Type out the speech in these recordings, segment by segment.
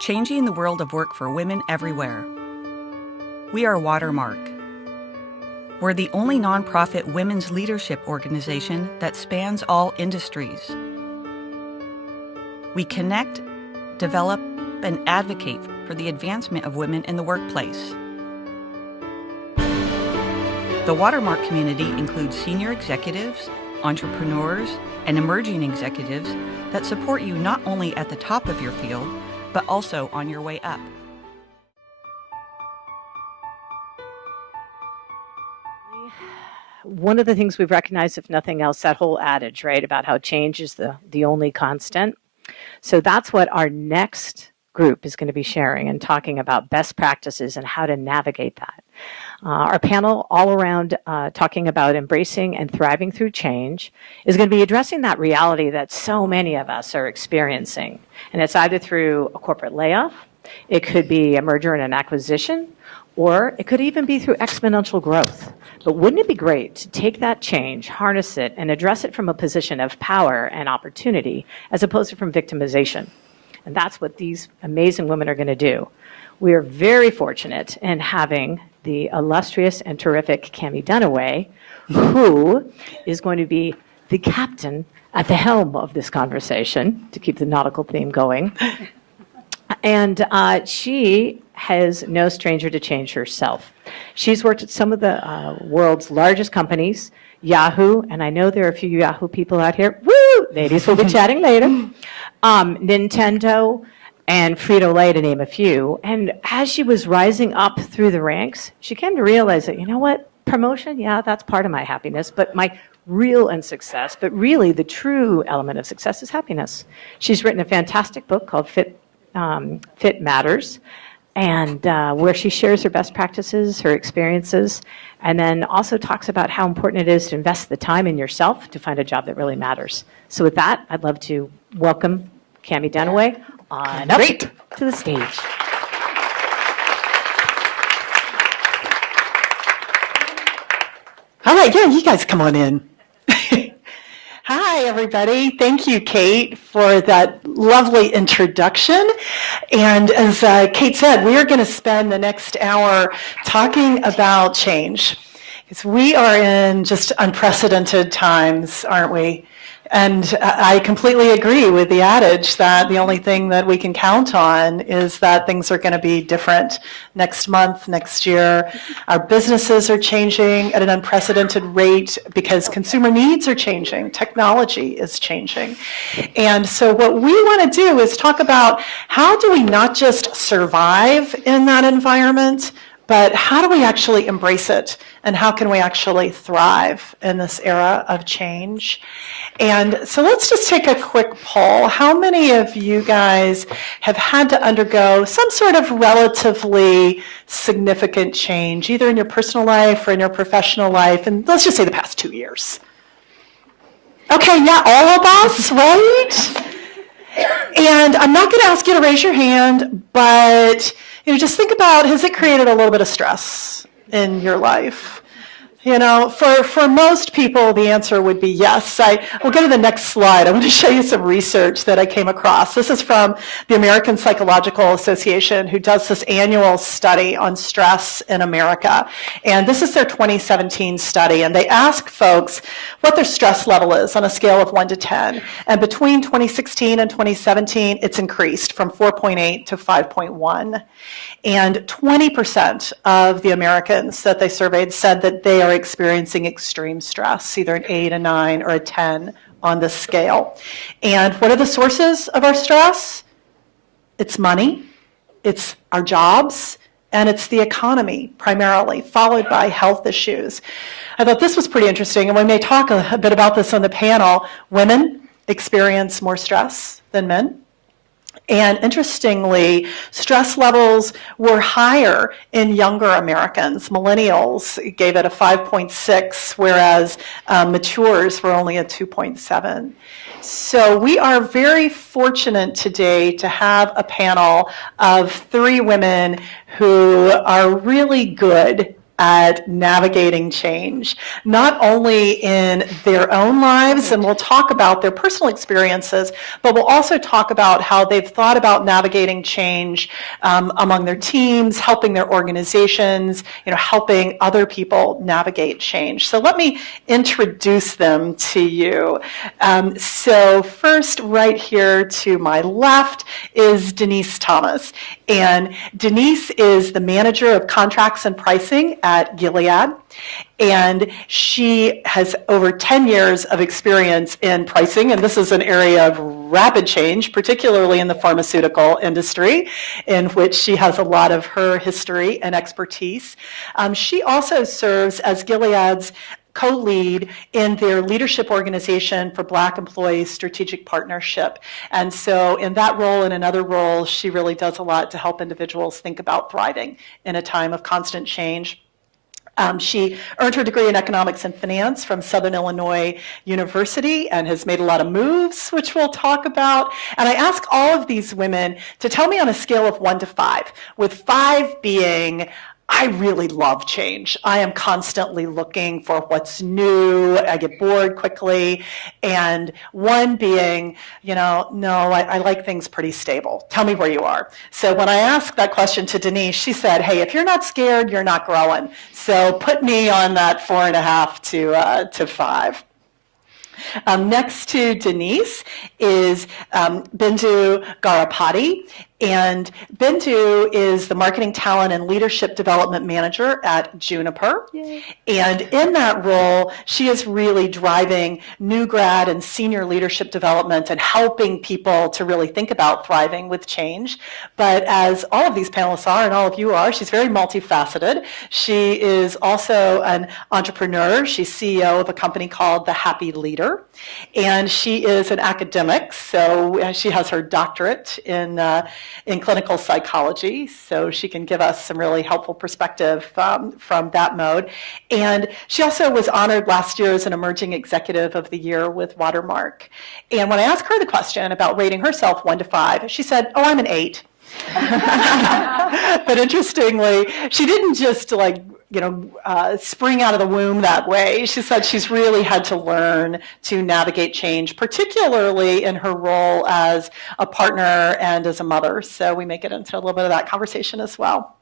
changing the world of work for women everywhere. We are Watermark. We're the only nonprofit women's leadership organization that spans all industries. We connect, develop, and advocate for the advancement of women in the workplace. The Watermark community includes senior executives, entrepreneurs, and emerging executives that support you not only at the top of your field, but also on your way up. One of the things we've recognized, if nothing else, that whole adage, right, about how change is the only constant. So that's what our next group is going to be sharing and talking about best practices and how to navigate that. Our panel all around talking about embracing and thriving through change is going to be addressing that reality that so many of us are experiencing. And it's either through a corporate layoff, it could be a merger and an acquisition, or it could even be through exponential growth. But wouldn't it be great to take that change, harness it, and address it from a position of power and opportunity as opposed to from victimization? And that's what these amazing women are going to do. We are very fortunate in having the illustrious and terrific Cami Dunaway, who is going to be the captain at the helm of this conversation, to keep the nautical theme going. And she has no stranger to change herself. She's worked at some of the world's largest companies, Yahoo, and I know there are a few Yahoo people out here. Woo! Ladies will be chatting later. Nintendo, and Frito-Lay, to name a few. And as she was rising up through the ranks, she came to realize that, you know what, promotion, yeah, that's part of my happiness, but my real success, but really the true element of success is happiness. She's written a fantastic book called Fit Matters, and where she shares her best practices, her experiences, and then also talks about how important it is to invest the time in yourself to find a job that really matters. So with that, I'd love to welcome Cami Dunaway on up to the stage. All right, yeah, you guys come on in. Hi, everybody. Thank you, Kate, for that lovely introduction. And as Kate said, we are going to spend the next hour talking about change. Because we are in just unprecedented times, aren't we? And I completely agree with the adage that the only thing that we can count on is that things are going to be different next month, next year. Our businesses are changing at an unprecedented rate because consumer needs are changing. Technology is changing. And so what we want to do is talk about how do we not just survive in that environment, but how do we actually embrace it? And how can we actually thrive in this era of change? And so let's just take a quick poll. How many of you guys have had to undergo some sort of relatively significant change, either in your personal life or in your professional life? And let's just say the past 2 years. Okay, yeah, all of us, right? And I'm not going to ask you to raise your hand, but just think about, has it created a little bit of stress in your life? For most people, the answer would be yes. We'll go to the next slide. I want to show you some research that I came across. This is from the American Psychological Association, who does this annual study on stress in America. And this is their 2017 study. And they ask folks what their stress level is on a scale of 1 to 10. And between 2016 and 2017, it's increased from 4.8 to 5.1. And 20% of the Americans that they surveyed said that they are experiencing extreme stress, either an 8, a 9, or a 10 on the scale. And what are the sources of our stress? It's money, it's our jobs, and it's the economy primarily, followed by health issues. I thought this was pretty interesting, and we may talk a bit about this on the panel. Women experience more stress than men. And interestingly, stress levels were higher in younger Americans. Millennials gave it a 5.6, whereas matures were only a 2.7. So we are very fortunate today to have a panel of 3 women who are really good at navigating change, not only in their own lives, and we'll talk about their personal experiences, but we'll also talk about how they've thought about navigating change among their teams, helping their organizations, helping other people navigate change. So let me introduce them to you. So first, right here to my left is Denise Thomas. And Denise is the manager of contracts and pricing at Gilead. And she has over 10 years of experience in pricing, and this is an area of rapid change, particularly in the pharmaceutical industry, in which she has a lot of her history and expertise. She also serves as Gilead's co-lead in their leadership organization for Black employees strategic partnership. And so in that role and in other roles, she really does a lot to help individuals think about thriving in a time of constant change. She earned her degree in economics and finance from Southern Illinois University and has made a lot of moves, which we'll talk about. And I ask all of these women to tell me on a scale of 1 to 5, with 5 being, I really love change. I am constantly looking for what's new. I get bored quickly. And 1 being, no, I like things pretty stable. Tell me where you are. So when I asked that question to Denise, she said, hey, if you're not scared, you're not growing. So put me on that 4.5 to 5. Next to Denise is Bindu Garapati. And Bindu is the Marketing Talent and Leadership Development Manager at Juniper. Yay. And in that role, she is really driving new grad and senior leadership development and helping people to really think about thriving with change. But as all of these panelists are, and all of you are, she's very multifaceted. She is also an entrepreneur. She's CEO of a company called The Happy Leader. And she is an academic, so she has her doctorate in clinical psychology, so she can give us some really helpful perspective from that mode. And she also was honored last year as an Emerging Executive of the Year with Watermark. And when I asked her the question about rating herself 1 to 5, she said, oh, I'm an 8. But interestingly, she didn't just spring out of the womb that way. She said she's really had to learn to navigate change, particularly in her role as a partner and as a mother. So we may get into a little bit of that conversation as well.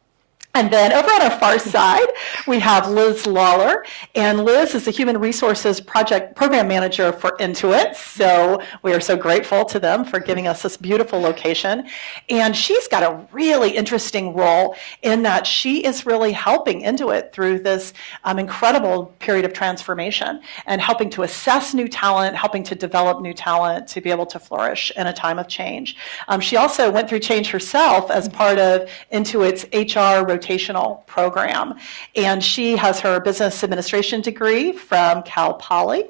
And then over on our far side, we have Liz Lawler. And Liz is the Human Resources Program Manager for Intuit. So we are so grateful to them for giving us this beautiful location. And she's got a really interesting role in that she is really helping Intuit through this incredible period of transformation and helping to assess new talent, helping to develop new talent to be able to flourish in a time of change. She also went through change herself as part of Intuit's HR rotational program. And she has her business administration degree from Cal Poly.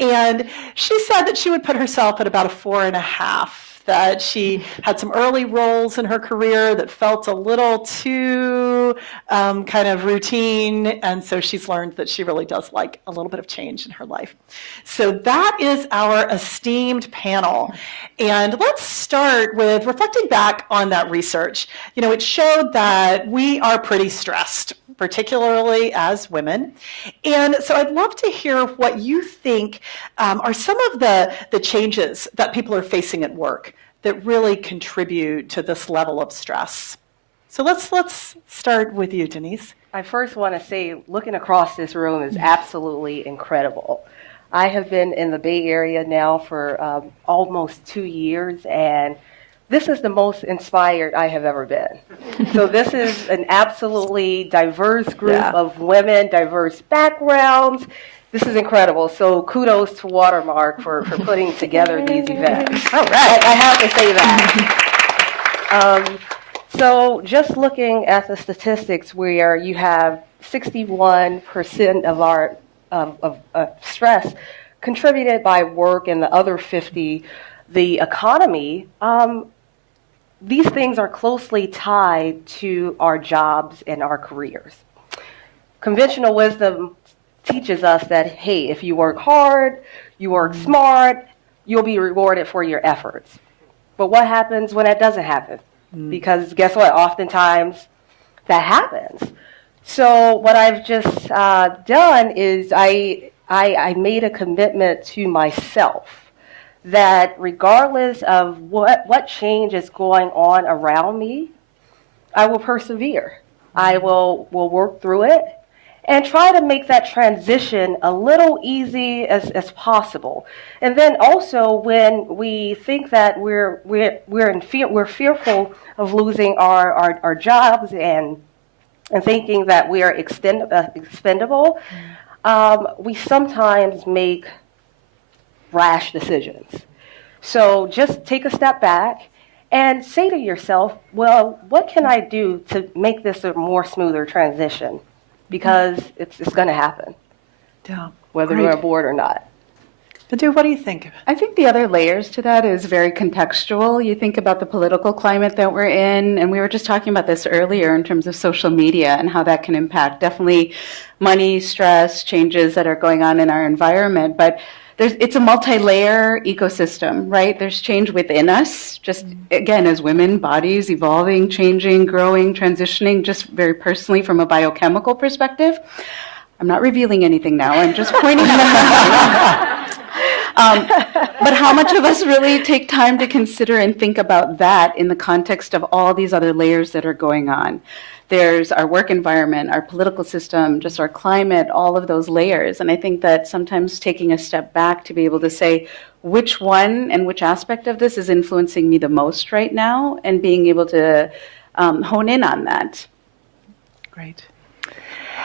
And she said that she would put herself at about a 4.5, that she had some early roles in her career that felt a little too kind of routine. And so she's learned that she really does like a little bit of change in her life. So that is our esteemed panel. And let's start with reflecting back on that research. It showed that we are pretty stressed, particularly as women. And so I'd love to hear what you think are some of the changes that people are facing at work that really contribute to this level of stress. So let's start with you, Denise. I first want to say, looking across this room is absolutely incredible. I have been in the Bay Area now for almost 2 years, and this is the most inspired I have ever been. So this is an absolutely diverse group of women, diverse backgrounds. This is incredible. So kudos to Watermark for putting together these events. All right, I have to say that. So just looking at the statistics where you have 61% of our stress contributed by work and the other 50, the economy, these things are closely tied to our jobs and our careers. Conventional wisdom teaches us that, hey, if you work hard, you work smart, you'll be rewarded for your efforts. But what happens when that doesn't happen? Because guess what? Oftentimes that happens. So what I've just done is I made a commitment to myself that regardless of what change is going on around me, I will persevere. I will work through it and try to make that transition a little easy as possible. And then also when we think that we're fearful of losing our jobs and thinking that we are expendable, we sometimes make rash decisions. So just take a step back and say to yourself, well, what can I do to make this a more smoother transition? Because it's going to happen, whether you're aboard or not. Madhu, what do you think? I think the other layers to that is very contextual. You think about the political climate that we're in, and we were just talking about this earlier in terms of social media and how that can impact definitely money, stress, changes that are going on in our environment. But it's a multi-layer ecosystem, right? There's change within us, just again, as women, bodies evolving, changing, growing, transitioning, just very personally from a biochemical perspective. I'm not revealing anything now, I'm just pointing out. But how much of us really take time to consider and think about that in the context of all these other layers that are going on? There's our work environment, our political system, just our climate, all of those layers. And I think that sometimes taking a step back to be able to say which one and which aspect of this is influencing me the most right now, and being able to hone in on that. Great.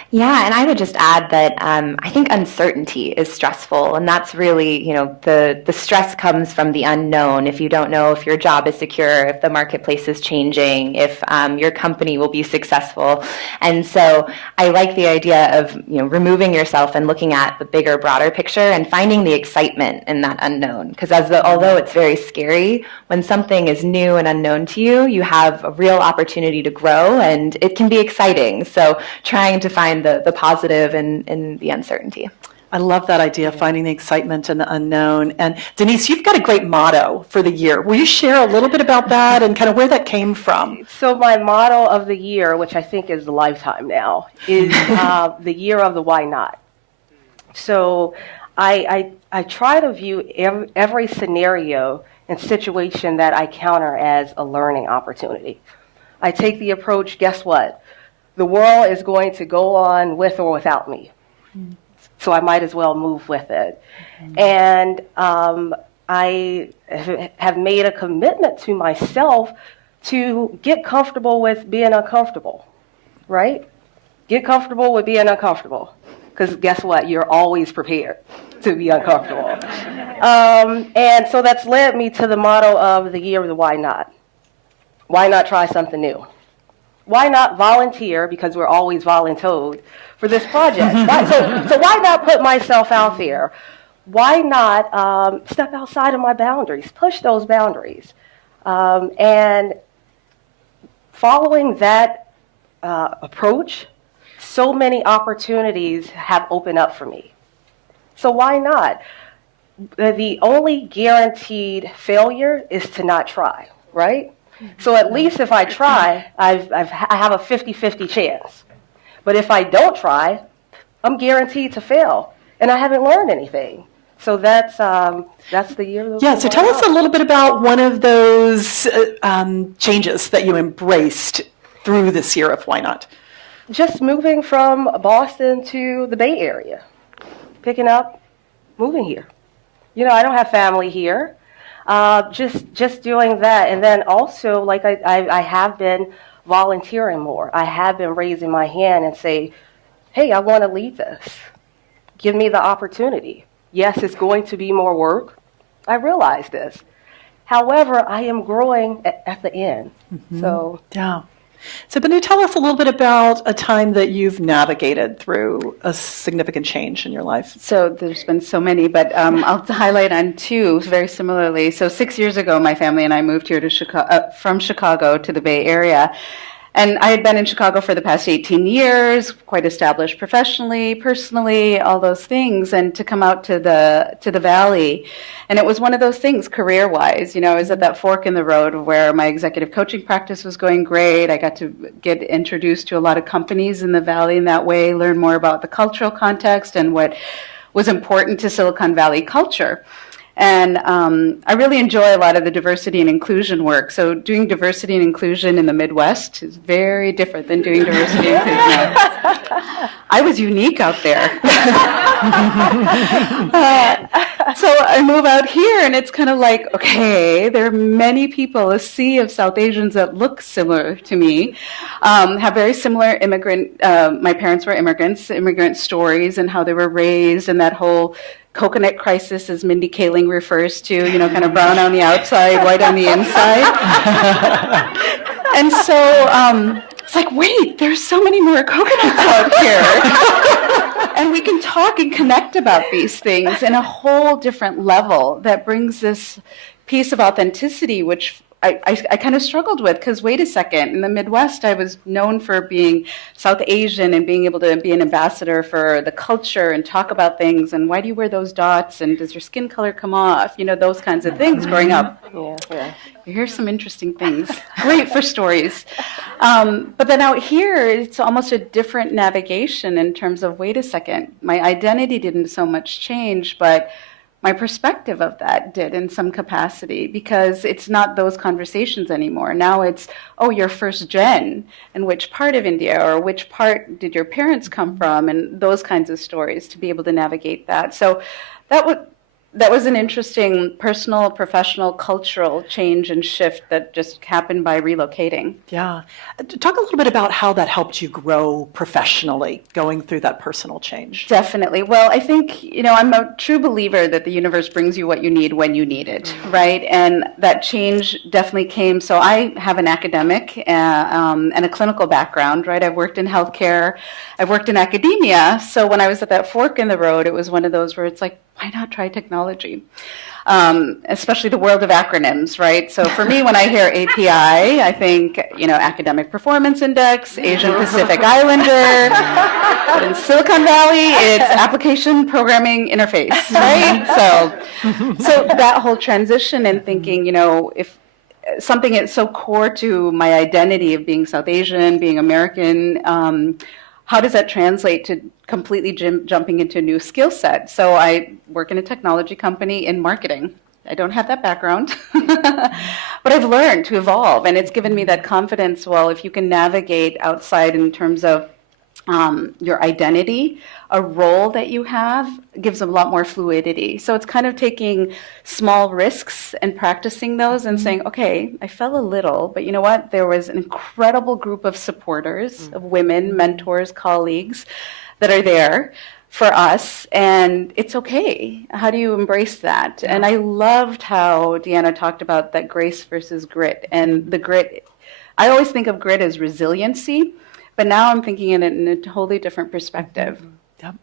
Yeah, and I would just add that I think uncertainty is stressful, and that's really, the stress comes from the unknown. If you don't know if your job is secure, if the marketplace is changing, if your company will be successful. And so I like the idea of, removing yourself and looking at the bigger, broader picture and finding the excitement in that unknown. Because although it's very scary, when something is new and unknown to you, you have a real opportunity to grow, and it can be exciting. So trying to find the positive in the uncertainty. I love that idea, finding the excitement in the unknown. And Denise, you've got a great motto for the year. Will you share a little bit about that and kind of where that came from? So my motto of the year, which I think is the lifetime now, is the year of the why not. So I try to view every scenario and situation that I counter as a learning opportunity. I take the approach, guess what? The world is going to go on with or without me. So I might as well move with it. And I have made a commitment to myself to get comfortable with being uncomfortable, right? Get comfortable with being uncomfortable. Because guess what? You're always prepared to be uncomfortable. And so that's led me to the motto of the year of the why not. Why not try something new? Why not volunteer, because we're always voluntoed, for this project? So why not put myself out there? Why not step outside of my boundaries, push those boundaries? And following that approach, so many opportunities have opened up for me. So why not? The only guaranteed failure is to not try, right? So at least if I try, I have a 50-50 chance. But if I don't try, I'm guaranteed to fail, and I haven't learned anything. So that's the year. Yeah, so tell us a little bit about one of those changes that you embraced through this year of Why Not? Just moving from Boston to the Bay Area, picking up, moving here. I don't have family here. Just doing that. And then also, like I have been volunteering more. I have been raising my hand and say, hey, I want to lead this. Give me the opportunity. Yes, it's going to be more work. I realize this. However, I am growing at the end. Mm-hmm. So Madhu, tell us a little bit about a time that you've navigated through a significant change in your life. So there's been so many, but I'll highlight on two very similarly. So 6 years ago, my family and I moved here to from Chicago to the Bay Area. And I had been in Chicago for the past 18 years, quite established professionally, personally, all those things, and to come out to the Valley. And it was one of those things career-wise. I was at that fork in the road where my executive coaching practice was going great. I got to get introduced to a lot of companies in the Valley in that way, learn more about the cultural context and what was important to Silicon Valley culture. And I really enjoy a lot of the diversity and inclusion work. So doing diversity and inclusion in the Midwest is very different than doing diversity and inclusion. I was unique out there. So I move out here, and it's kind of like, okay, there are many people, a sea of South Asians that look similar to me, have very similar my parents were immigrant stories and how they were raised, and that whole coconut crisis, as Mindy Kaling refers to, kind of brown on the outside, white on the inside. And so it's like, wait, there's so many more coconuts out here. And we can talk and connect about these things in a whole different level that brings this piece of authenticity, which I kind of struggled with, because wait a second, in the Midwest, I was known for being South Asian and being able to be an ambassador for the culture and talk about things, and why do you wear those dots, and does your skin color come off, those kinds of things growing up. Yeah. You hear some interesting things. Great for stories. But then out here, it's almost a different navigation in terms of, wait a second, my identity didn't so much change, but my perspective of that did in some capacity, because it's not those conversations anymore. Now it's, oh, you're first gen, and which part of India, or which part did your parents come from, and those kinds of stories, to be able to navigate that. So that was an interesting personal, professional, cultural change and shift that just happened by relocating. Yeah. Talk a little bit about how that helped you grow professionally, going through that personal change. Definitely. Well, I think, I'm a true believer that the universe brings you what you need when you need it, right? And that change definitely came. So I have an academic and a clinical background, right? I've worked in healthcare. I've worked in academia. So when I was at that fork in the road, it was one of those where it's like, why not try technology? Especially the world of acronyms, right? So for me, when I hear API, I think, Academic Performance Index, Asian Pacific Islander. But in Silicon Valley, it's Application Programming Interface, right? So that whole transition and thinking, if something is so core to my identity of being South Asian, being American, how does that translate to completely jumping into a new skill set? So I work in a technology company in marketing. I don't have that background, but I've learned to evolve, and it's given me that confidence. Well, if you can navigate outside in terms of your identity, a role that you have gives a lot more fluidity. So it's kind of taking small risks and practicing those and saying, okay, I fell a little, but you know what? There was an incredible group of supporters, of women, mentors, colleagues that are there for us, and it's okay. How do you embrace that? And I loved how Deanna talked about that grace versus grit. And the grit, I always think of grit as resiliency, but now I'm thinking in it in a totally different perspective. Yep.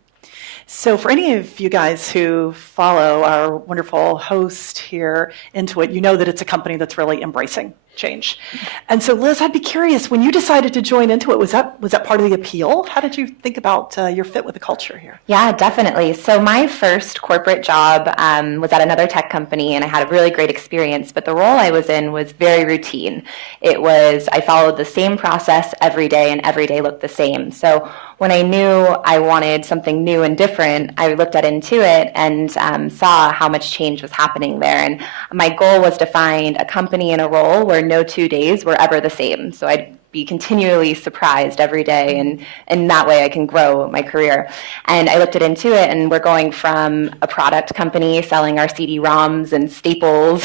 So for any of you guys who follow our wonderful host here, Intuit, you know that it's a company that's really embracing change. And so Liz, I'd be curious, when you decided to join Intuit, was that part of the appeal? How did you think about your fit with the culture here? Yeah, definitely. So my first corporate job was at another tech company, and I had a really great experience, but the role I was in was very routine. I followed the same process every day, and every day looked the same. So when I knew I wanted something new and different, I looked at Intuit and saw how much change was happening there. And my goal was to find a company and a role where no 2 days were ever the same. So I'd be continually surprised every day, and that way I can grow my career. And I looked at Intuit, and we're going from a product company selling our CD-ROMs and staples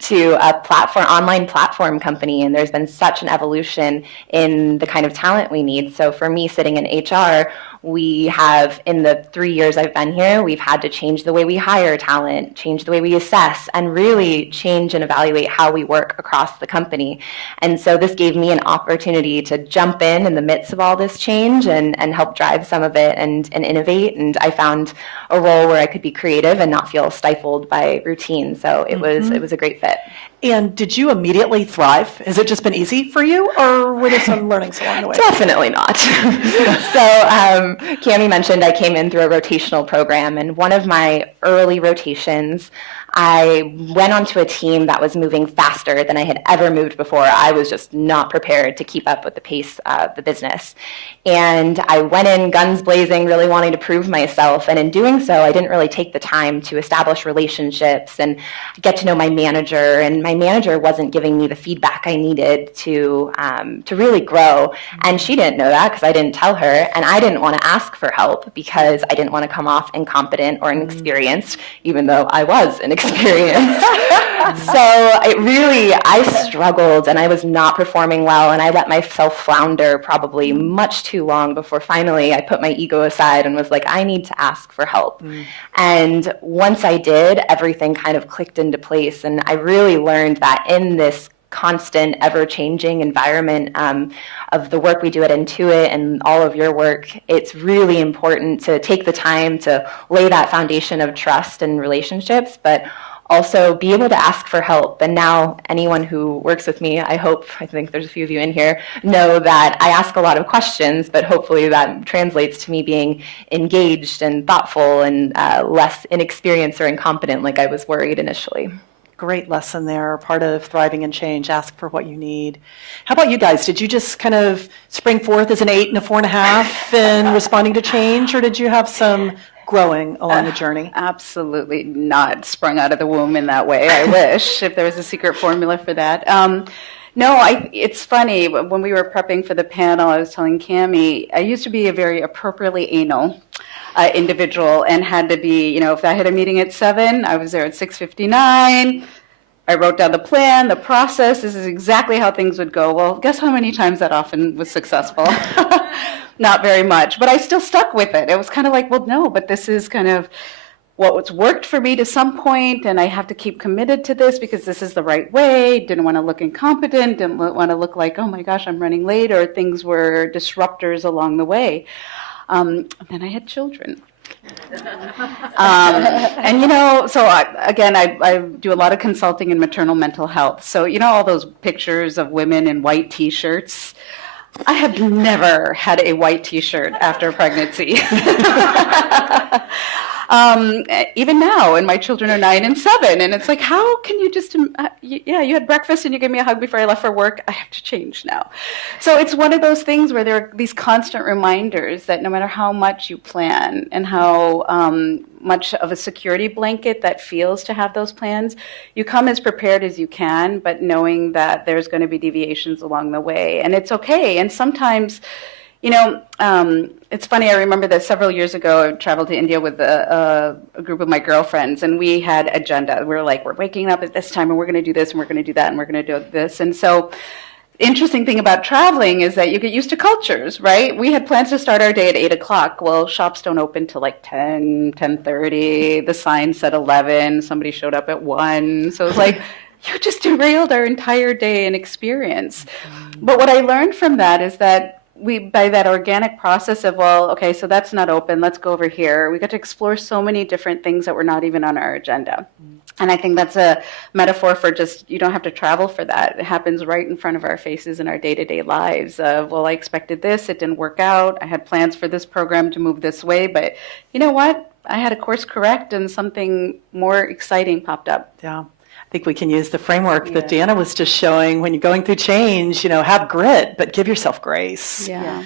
to a online platform company, and there's been such an evolution in the kind of talent we need. So for me, sitting in HR, we have, in the 3 years I've been here, we've had to change the way we hire talent, change the way we assess, and really change and evaluate how we work across the company. And so this gave me an opportunity to jump in the midst of all this change and help drive some of it and innovate. And I found a role where I could be creative and not feel stifled by routine. So it was a great fit. And did you immediately thrive? Has it just been easy for you, or were there some learnings along the way? Definitely not. So Cami mentioned I came in through a rotational program, and one of my early rotations, I went onto a team that was moving faster than I had ever moved before. I was just not prepared to keep up with the pace of the business. And I went in guns blazing, really wanting to prove myself. And in doing so, I didn't really take the time to establish relationships and get to know my manager. And my manager wasn't giving me the feedback I needed to really grow. And she didn't know that because I didn't tell her. And I didn't want to ask for help because I didn't want to come off incompetent or inexperienced, even though I was inexperienced. So I struggled and I was not performing well, and I let myself flounder probably much too long before finally I put my ego aside and was like, I need to ask for help. And once I did, everything kind of clicked into place, and I really learned that in this constant, ever-changing environment of the work we do at Intuit and all of your work, it's really important to take the time to lay that foundation of trust and relationships, but also be able to ask for help. And now anyone who works with me, I think there's a few of you in here, know that I ask a lot of questions, but hopefully that translates to me being engaged and thoughtful and less inexperienced or incompetent like I was worried initially. Great lesson there, part of thriving in change. Ask for what you need. How about you guys? Did you just kind of spring forth as an 8 and a 4.5 in responding to change, or did you have some growing along the journey? Absolutely not sprung out of the womb in that way. I wish if there was a secret formula for that. No, it's funny. When we were prepping for the panel, I was telling Cami, I used to be a very appropriately anal individual and had to be, if I had a meeting at 7, I was there at 6:59. I wrote down the plan, the process. This is exactly how things would go. Well, guess how many times that often was successful? Not very much, but I still stuck with it. It was kind of like, well, no, but this is kind of what's worked for me to some point, and I have to keep committed to this because this is the right way. Didn't want to look incompetent, didn't want to look like, oh my gosh, I'm running late, or things were disruptors along the way. And then I had children. And so I do a lot of consulting in maternal mental health. So all those pictures of women in white T-shirts. I have never had a white T-shirt after pregnancy. Even now, and my children are 9 and 7, and it's like, how can you just, you had breakfast and you gave me a hug before I left for work, I have to change now. So it's one of those things where there are these constant reminders that no matter how much you plan and how much of a security blanket that feels to have those plans, you come as prepared as you can, but knowing that there's going to be deviations along the way, and it's okay. And sometimes, it's funny, I remember that several years ago, I traveled to India with a group of my girlfriends, and we had agenda. We were like, we're waking up at this time, and we're going to do this, and we're going to do that, and we're going to do this. And so the interesting thing about traveling is that you get used to cultures, right? We had plans to start our day at 8 o'clock. Well, shops don't open till like 10, 10:30. The sign said 11. Somebody showed up at 1. So it's like, you just derailed our entire day and experience. But what I learned from that is that by that organic process of, well, okay, so that's not open, let's go over here, we got to explore so many different things that were not even on our agenda. And I think that's a metaphor for just, you don't have to travel for that. It happens right in front of our faces in our day-to-day lives of, well, I expected this, it didn't work out, I had plans for this program to move this way, but you know what? I had a course correct and something more exciting popped up. Yeah. I think we can use the framework that Deanna was just showing. When you're going through change, have grit, but give yourself grace. Yeah.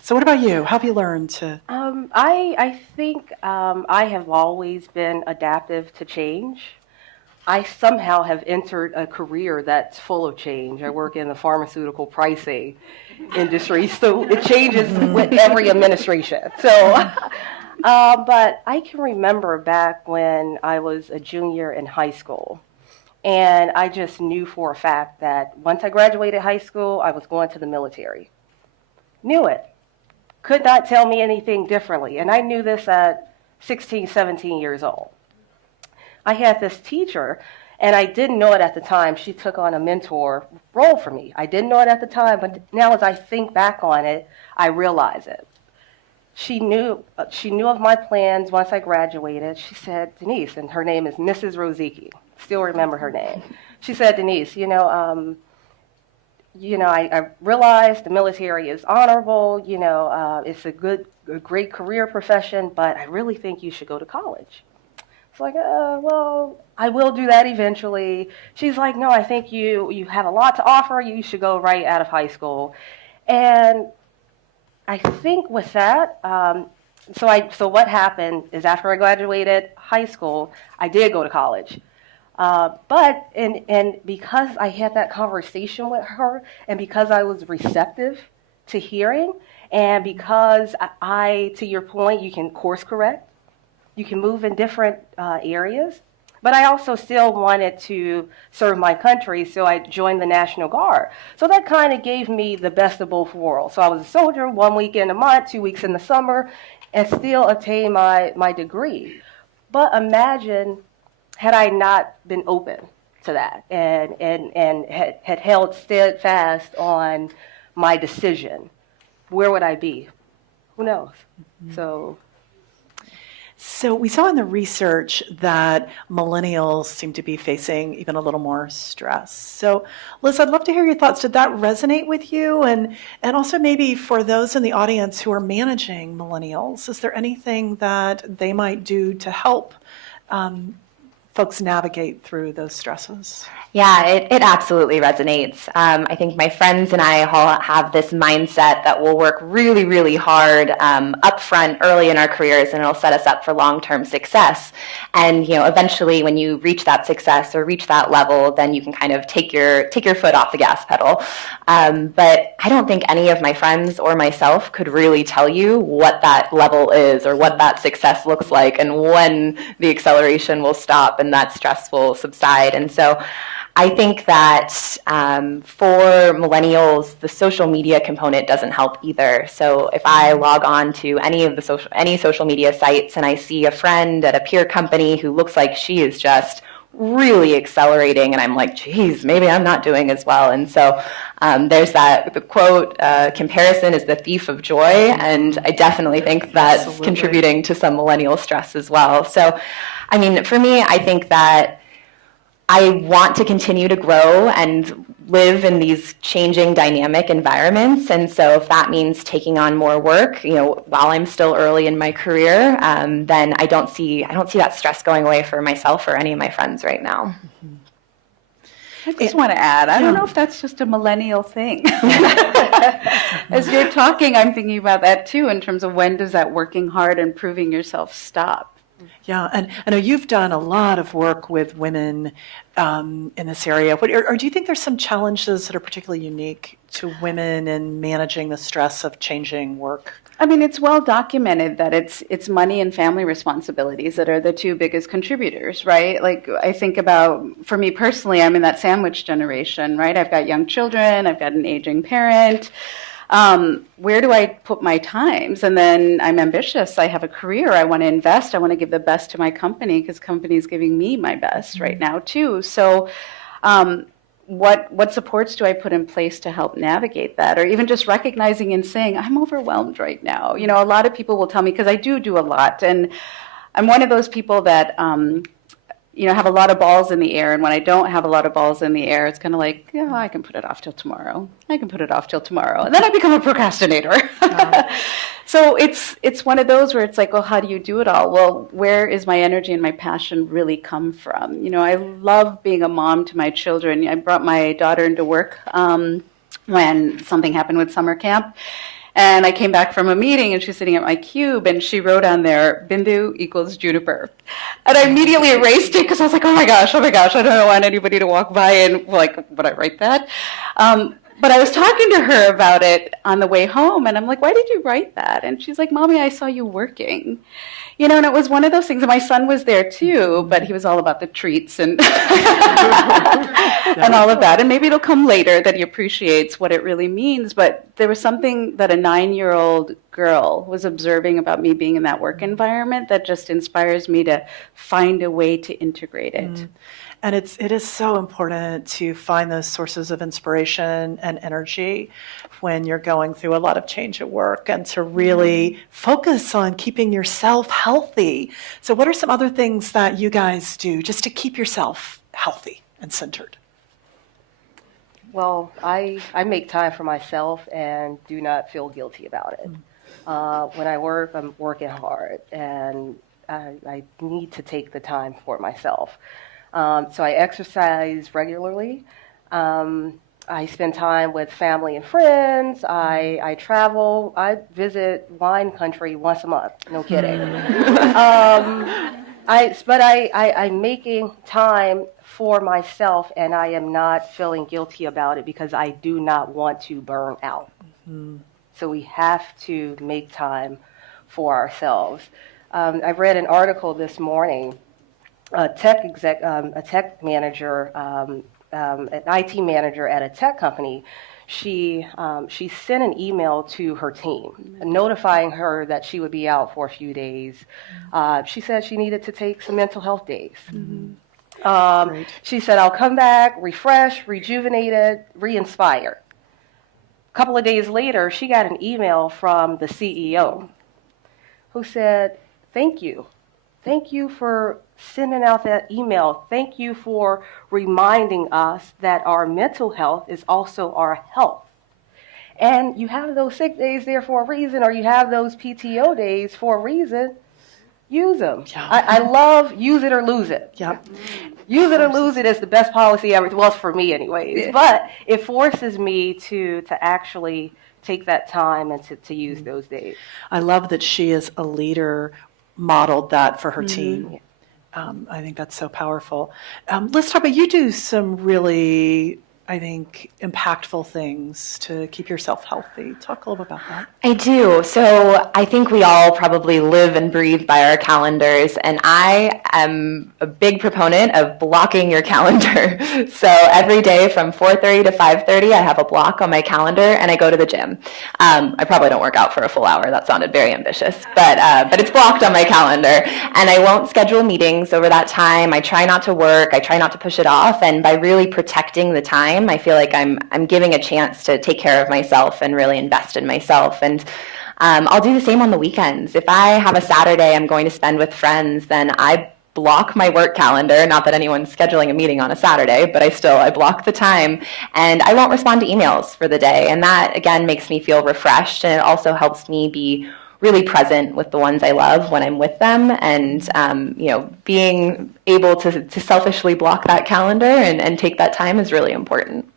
So what about you? How have you learned to? I think I have always been adaptive to change. I somehow have entered a career that's full of change. I work in the pharmaceutical pricing industry, so it changes with every administration. So, but I can remember back when I was a junior in high school. And I just knew for a fact that once I graduated high school, I was going to the military. Knew it. Could not tell me anything differently. And I knew this at 16, 17 years old. I had this teacher, and I didn't know it at the time. She took on a mentor role for me. I didn't know it at the time, but now as I think back on it, I realize it. she knew of my plans once I graduated. She said, Denise, and her name is Mrs. Rozicki. Still remember her name. She said, Denise, I realize the military is honorable. It's a great career profession, but I really think you should go to college. It's like, well, I will do that eventually. She's like, no, I think you have a lot to offer. You should go right out of high school. And I think with that, so what happened is after I graduated high school, I did go to college. But because I had that conversation with her, and because I was receptive to hearing, and because to your point, you can course correct, you can move in different areas. But I also still wanted to serve my country, so I joined the National Guard. So that kind of gave me the best of both worlds. So I was a soldier 1 week in a month, 2 weeks in the summer, and still attain my degree. But imagine had I not been open to that and had held steadfast on my decision, where would I be? Who knows? Mm-hmm. So we saw in the research that millennials seem to be facing even a little more stress. So Liz, I'd love to hear your thoughts. Did that resonate with you? And also maybe for those in the audience who are managing millennials, is there anything that they might do to help folks navigate through those stresses? Yeah, it absolutely resonates. I think my friends and I all have this mindset that we'll work really, really hard up front early in our careers, and it'll set us up for long-term success. And eventually, when you reach that success or reach that level, then you can kind of take your foot off the gas pedal. But I don't think any of my friends or myself could really tell you what that level is or what that success looks like and when the acceleration will stop and that stress will subside. And so I think that for millennials, the social media component doesn't help either. So if I log on to any social media sites and I see a friend at a peer company who looks like she is just really accelerating, and I'm like, geez, maybe I'm not doing as well. And so there's the quote, comparison is the thief of joy, and I definitely think that's contributing to some millennial stress as well. So, I mean, for me, I think that I want to continue to grow and live in these changing dynamic environments. And so if that means taking on more work, while I'm still early in my career, then I don't see that stress going away for myself or any of my friends right now. I just want to add, I don't know if that's just a millennial thing. As you're talking, I'm thinking about that too, in terms of when does that working hard and proving yourself stop? Yeah, and I know you've done a lot of work with women in this area. Or do you think there's some challenges that are particularly unique to women in managing the stress of changing work? I mean, it's well documented that it's money and family responsibilities that are the two biggest contributors, right? Like, I think about, for me personally, I'm in that sandwich generation, right? I've got young children, I've got an aging parent. Where do I put my times? And then I'm ambitious. I have a career. I want to invest. I want to give the best to my company because company is giving me my best right now too. So what supports do I put in place to help navigate that? Or even just recognizing and saying, I'm overwhelmed right now. A lot of people will tell me, because I do a lot. And I'm one of those people that have a lot of balls in the air. And when I don't have a lot of balls in the air, it's kind of like, I can put it off till tomorrow. I can put it off till tomorrow. And then I become a procrastinator. So it's one of those where it's like, well, how do you do it all? Well, where is my energy and my passion really come from? I love being a mom to my children. I brought my daughter into work when something happened with summer camp. And I came back from a meeting, and she's sitting at my cube, and she wrote on there, Bindu equals Juniper. And I immediately erased it because I was like, oh my gosh, I don't want anybody to walk by and would I write that? But I was talking to her about it on the way home, and I'm like, why did you write that? And she's like, Mommy, I saw you working. And it was one of those things. And my son was there too, but he was all about the treats and and all of that. And maybe it'll come later that he appreciates what it really means. But there was something that a 9-year-old girl was observing about me being in that work environment that just inspires me to find a way to integrate it. And it is so important to find those sources of inspiration and energy when you're going through a lot of change at work, and to really focus on keeping yourself healthy. So what are some other things that you guys do just to keep yourself healthy and centered? Well, I make time for myself and do not feel guilty about it. When I work, I'm working hard, and I need to take the time for myself. So I exercise regularly. I spend time with family and friends. I travel. I visit wine country once a month. No kidding. I'm making time for myself, and I am not feeling guilty about it because I do not want to burn out. So we have to make time for ourselves. I read an article this morning. A tech manager, an IT manager at a tech company, she sent an email to her team notifying her that she would be out for a few days. She said she needed to take some mental health days. She said, I'll come back refreshed, rejuvenated, re-inspired. A couple of days later, she got an email from the CEO who said, thank you. Thank you for sending out that email. Thank you for reminding us that our mental health is also our health. And you have those sick days there for a reason, or you have those PTO days for a reason. Use them. Yeah. I love use it or lose it. Yep. Use it or lose it is the best policy ever. Well, for me anyways. Yeah. But it forces me to actually take that time and to use those days. I love that she is a leader, modeled that for her team. I think that's so powerful. Let's talk about, you do some really, I think, impactful things to keep yourself healthy. Talk a little bit about that. I do. So I think we all probably live and breathe by our calendars, and I am a big proponent of blocking your calendar. So every day from 4:30 to 5:30, I have a block on my calendar, and I go to the gym. I probably don't work out for a full hour. That sounded very ambitious, but it's blocked on my calendar, and I won't schedule meetings over that time. I try not to work. I try not to push it off, and by really protecting the time, I feel like I'm giving a chance to take care of myself and really invest in myself. And I'll do the same on the weekends. If I have a Saturday I'm going to spend with friends, then I block my work calendar. Not that anyone's scheduling a meeting on a Saturday, but I block the time, and I won't respond to emails for the day. And that, again, makes me feel refreshed, and it also helps me be really present with the ones I love when I'm with them. And being able to selfishly block that calendar and take that time is really important.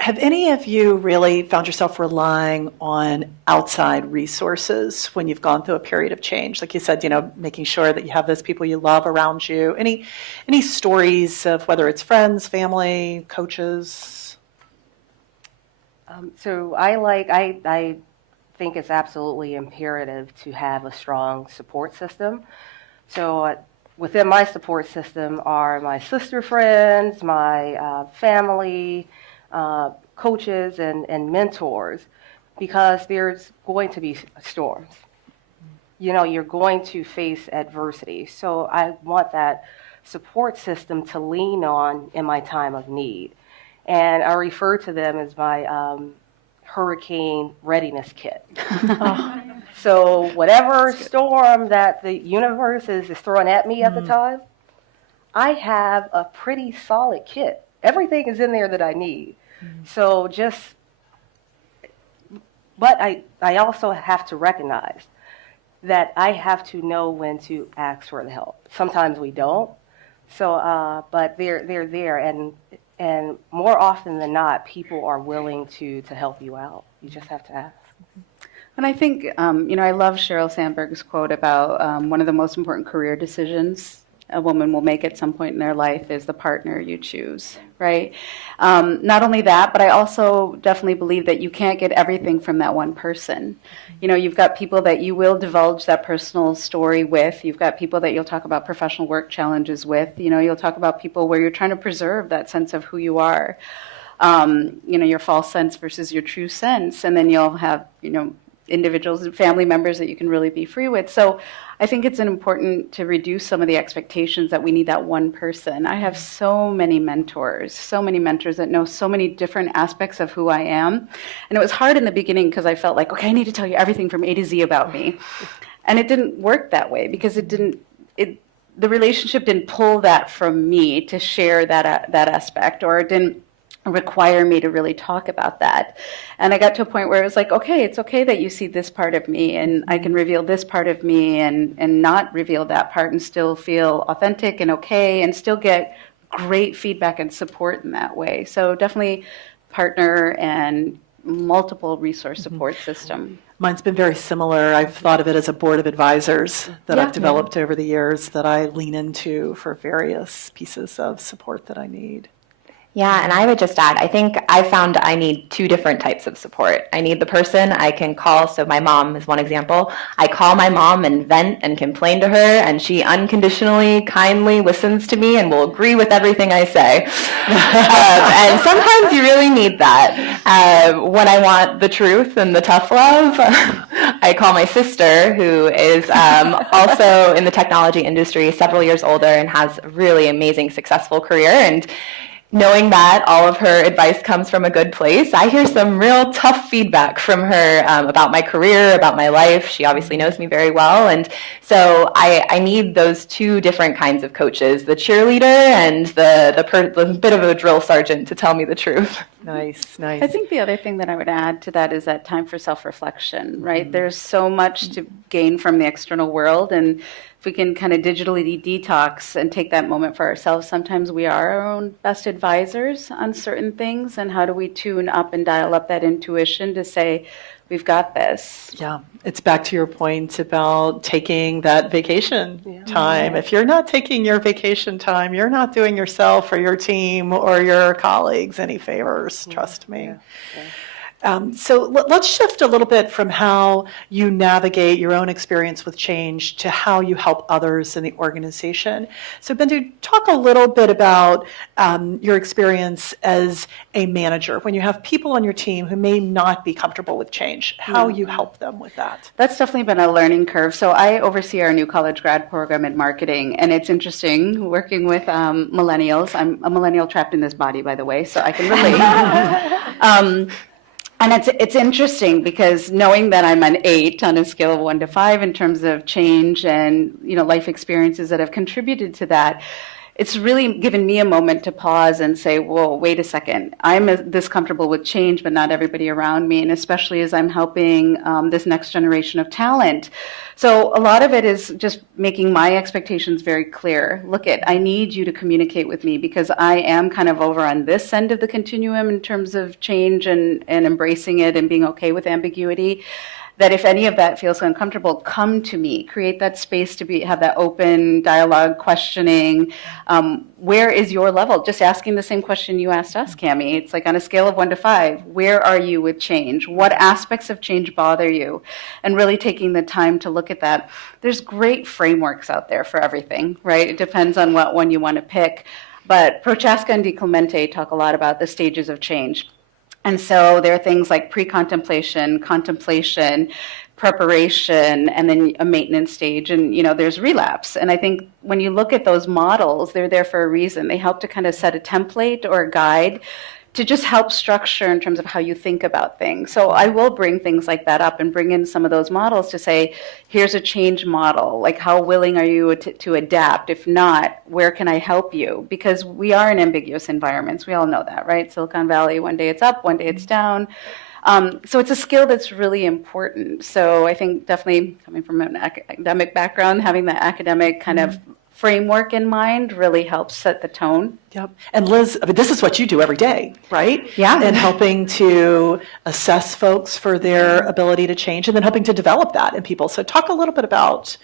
Have any of you really found yourself relying on outside resources when you've gone through a period of change? Like you said, making sure that you have those people you love around you. Any stories of whether it's friends, family, coaches? So I think it's absolutely imperative to have a strong support system. So within my support system are my sister friends, my family, coaches, and mentors, because there's going to be storms. You're going to face adversity. So I want that support system to lean on in my time of need. And I refer to them as my hurricane readiness kit. So whatever storm that the universe is throwing at me at the time, I have a pretty solid kit. Everything is in there that I need. So but I also have to recognize that I have to know when to ask for the help. Sometimes we don't. So, but they're there, and more often than not, people are willing to help you out. You just have to ask. And I think, I love Sheryl Sandberg's quote about one of the most important career decisions a woman will make at some point in their life is the partner you choose, right? Not only that, but I also definitely believe that you can't get everything from that one person. You've got people that you will divulge that personal story with. You've got people that you'll talk about professional work challenges with. You'll talk about people where you're trying to preserve that sense of who you are. Your false sense versus your true sense. And then you'll have, individuals and family members that you can really be free with. So I think it's important to reduce some of the expectations that we need that one person. I have so many mentors that know so many different aspects of who I am. And it was hard in the beginning because I felt like, okay, I need to tell you everything from A to Z about me. And it didn't work that way because the relationship didn't pull that from me to share that aspect, or it didn't require me to really talk about that. And I got to a point where it was like, okay, it's okay that you see this part of me, and I can reveal this part of me and not reveal that part and still feel authentic and okay and still get great feedback and support in that way. So definitely partner and multiple resource support system. Mine's been very similar. I've thought of it as a board of advisors that I've developed over the years that I lean into for various pieces of support that I need. Yeah, and I would just add, I think I found I need two different types of support. I need the person I can call. So my mom is one example. I call my mom and vent and complain to her, and she unconditionally, kindly listens to me and will agree with everything I say. And sometimes you really need that. When I want the truth and the tough love, I call my sister, who is also in the technology industry, several years older, and has a really amazing, successful career. And knowing that all of her advice comes from a good place, I hear some real tough feedback from her about my career, about my life. She obviously knows me very well. And so I need those two different kinds of coaches, the cheerleader and the bit of a drill sergeant to tell me the truth. Nice. I think the other thing that I would add to that is that time for self-reflection, right? There's so much to gain from the external world, and if we can kind of digitally detox and take that moment for ourselves, sometimes we are our own best advisors on certain things. And how do we tune up and dial up that intuition to say, we've got this? Yeah, it's back to your point about taking that vacation time. If you're not taking your vacation time, you're not doing yourself or your team or your colleagues any favors, trust me. So let's shift a little bit from how you navigate your own experience with change to how you help others in the organization. So Bindu, talk a little bit about your experience as a manager when you have people on your team who may not be comfortable with change, how you help them with that. That's definitely been a learning curve. So I oversee our new college grad program in marketing, and it's interesting working with millennials. I'm a millennial trapped in this body, by the way, so I can relate. And it's interesting because knowing that I'm an 8 on a scale of 1 to 5 in terms of change and life experiences that have contributed to that, it's really given me a moment to pause and say, whoa, wait a second. I'm this comfortable with change, but not everybody around me, and especially as I'm helping this next generation of talent. So a lot of it is just making my expectations very clear. Look, I need you to communicate with me because I am kind of over on this end of the continuum in terms of change and embracing it and being okay with ambiguity. That if any of that feels uncomfortable, come to me. Create that space to have that open dialogue, questioning. Where is your level? Just asking the same question you asked us, Cami. It's like on a scale of 1 to 5, where are you with change? What aspects of change bother you? And really taking the time to look at that. There's great frameworks out there for everything, right? It depends on what one you want to pick. But Prochaska and DiClemente talk a lot about the stages of change. And so there are things like pre-contemplation, contemplation, preparation, and then a maintenance stage, and there's relapse. And I think when you look at those models, they're there for a reason. They help to kind of set a template or a guide to just help structure in terms of how you think about things. So I will bring things like that up and bring in some of those models to say, here's a change model. Like, how willing are you to adapt? If not, where can I help you? Because we are in ambiguous environments. We all know that, right? Silicon Valley, one day it's up, one day it's down. So it's a skill that's really important. So I think definitely coming from an academic background, having that academic kind of framework in mind really helps set the tone. Yep. And Liz, this is what you do every day, right? Yeah. And helping to assess folks for their ability to change and then helping to develop that in people. So talk a little bit about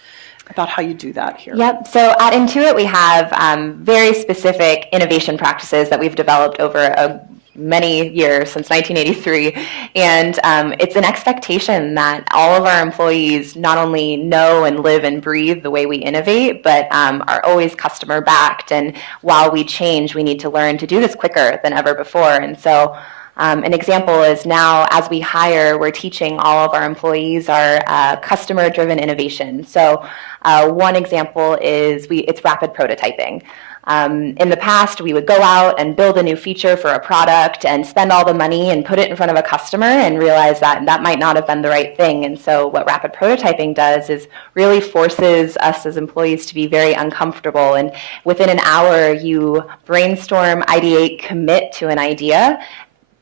how you do that here. Yep. So at Intuit, we have very specific innovation practices that we've developed over many years, since 1983, and it's an expectation that all of our employees not only know and live and breathe the way we innovate, but are always customer backed. And while we change, we need to learn to do this quicker than ever before. And so An example is now, as we hire, we're teaching all of our employees our customer-driven innovation. So one example is it's rapid prototyping. In the past, we would go out and build a new feature for a product and spend all the money and put it in front of a customer and realize that that might not have been the right thing. And so what rapid prototyping does is really forces us as employees to be very uncomfortable. And within an hour, you brainstorm, ideate, commit to an idea,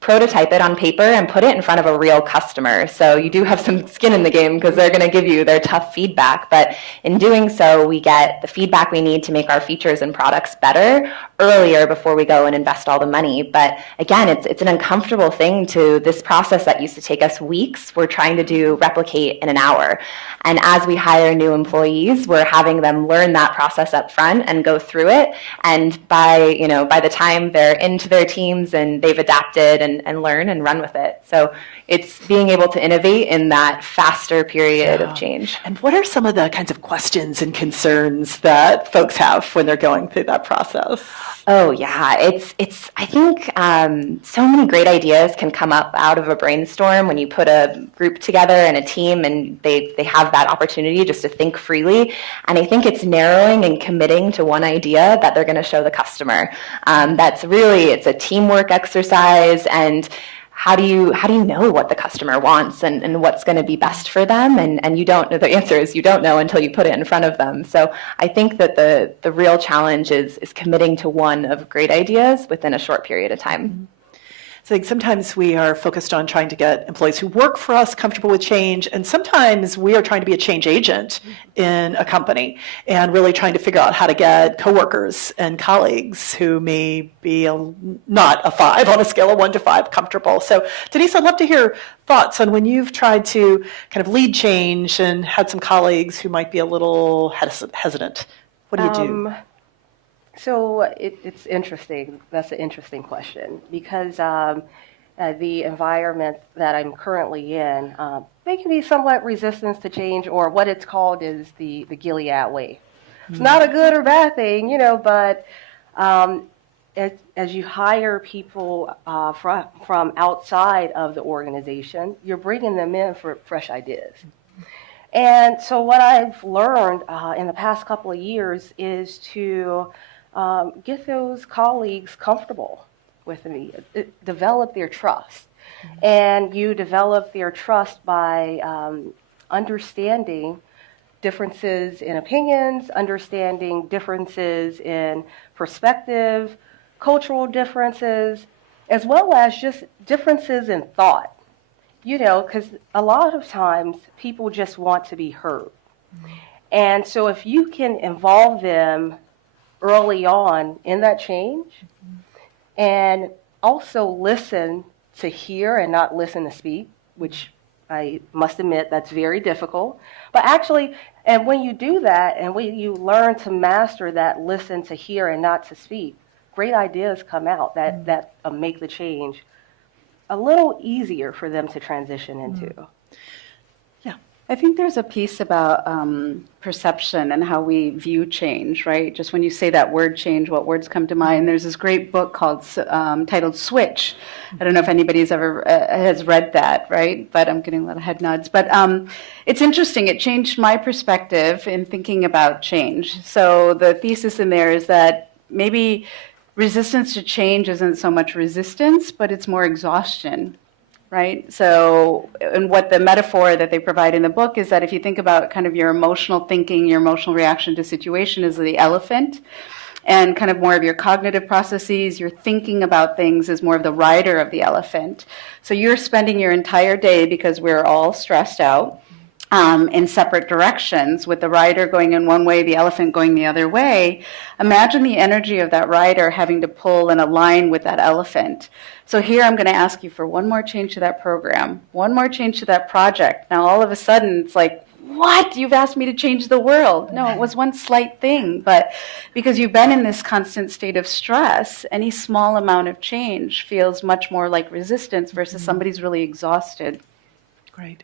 prototype it on paper, and put it in front of a real customer. So you do have some skin in the game because they're going to give you their tough feedback. But in doing so, we get the feedback we need to make our features and products better earlier before we go and invest all the money. But again, it's an uncomfortable thing to this process that used to take us weeks. We're trying to replicate in an hour. And as we hire new employees, we're having them learn that process up front and go through it. And by the time they're into their teams and they've adapted and learn and run with it. So it's being able to innovate in that faster period of change. And what are some of the kinds of questions and concerns that folks have when they're going through that process? Oh yeah, it's. I think so many great ideas can come up out of a brainstorm when you put a group together and a team, and they have that opportunity just to think freely. And I think it's narrowing and committing to one idea that they're going to show the customer. It's a teamwork exercise, and how do you know what the customer wants and what's going to be best for them? And you don't know. The answer is you don't know until you put it in front of them. So I think that the real challenge is committing to one of great ideas within a short period of time. So I think sometimes we are focused on trying to get employees who work for us comfortable with change, and sometimes we are trying to be a change agent in a company and really trying to figure out how to get coworkers and colleagues who may be not a 5 on a scale of 1 to 5 comfortable. So Denise, I'd love to hear thoughts on when you've tried to kind of lead change and had some colleagues who might be a little hesitant. What do you do? So it's interesting. That's an interesting question because the environment that I'm currently in, they can be somewhat resistant to change, or what it's called is the Gilead way. It's not a good or bad thing, but as you hire people from outside of the organization, you're bringing them in for fresh ideas. And so what I've learned in the past couple of years is to get those colleagues comfortable with me, develop their trust. And you develop their trust by understanding differences in opinions, understanding differences in perspective, cultural differences, as well as just differences in thought. Because a lot of times people just want to be heard. And so if you can involve them early on in that change, and also listen to hear and not listen to speak, which I must admit that's very difficult. But actually, and when you do that, and when you learn to master that listen to hear and not to speak, great ideas come out that make the change a little easier for them to transition into. I think there's a piece about perception and how we view change, right? Just when you say that word change, what words come to mind? There's this great book called titled Switch. I don't know if anybody's ever has read that, right? But I'm getting a lot of head nods. But it's interesting. It changed my perspective in thinking about change. So the thesis in there is that maybe resistance to change isn't so much resistance, but it's more exhaustion. Right? So, and what the metaphor that they provide in the book is that if you think about kind of your emotional thinking, your emotional reaction to situation is the elephant, and kind of more of your cognitive processes, your thinking about things is more of the rider of the elephant. So you're spending your entire day, because we're all stressed out, in separate directions, with the rider going in one way, the elephant going the other way. Imagine the energy of that rider having to pull and align with that elephant. So here I'm going to ask you for one more change to that program, one more change to that project. Now all of a sudden it's like, what? You've asked me to change the world. No, it was one slight thing, but because you've been in this constant state of stress, any small amount of change feels much more like resistance versus somebody's really exhausted. Great.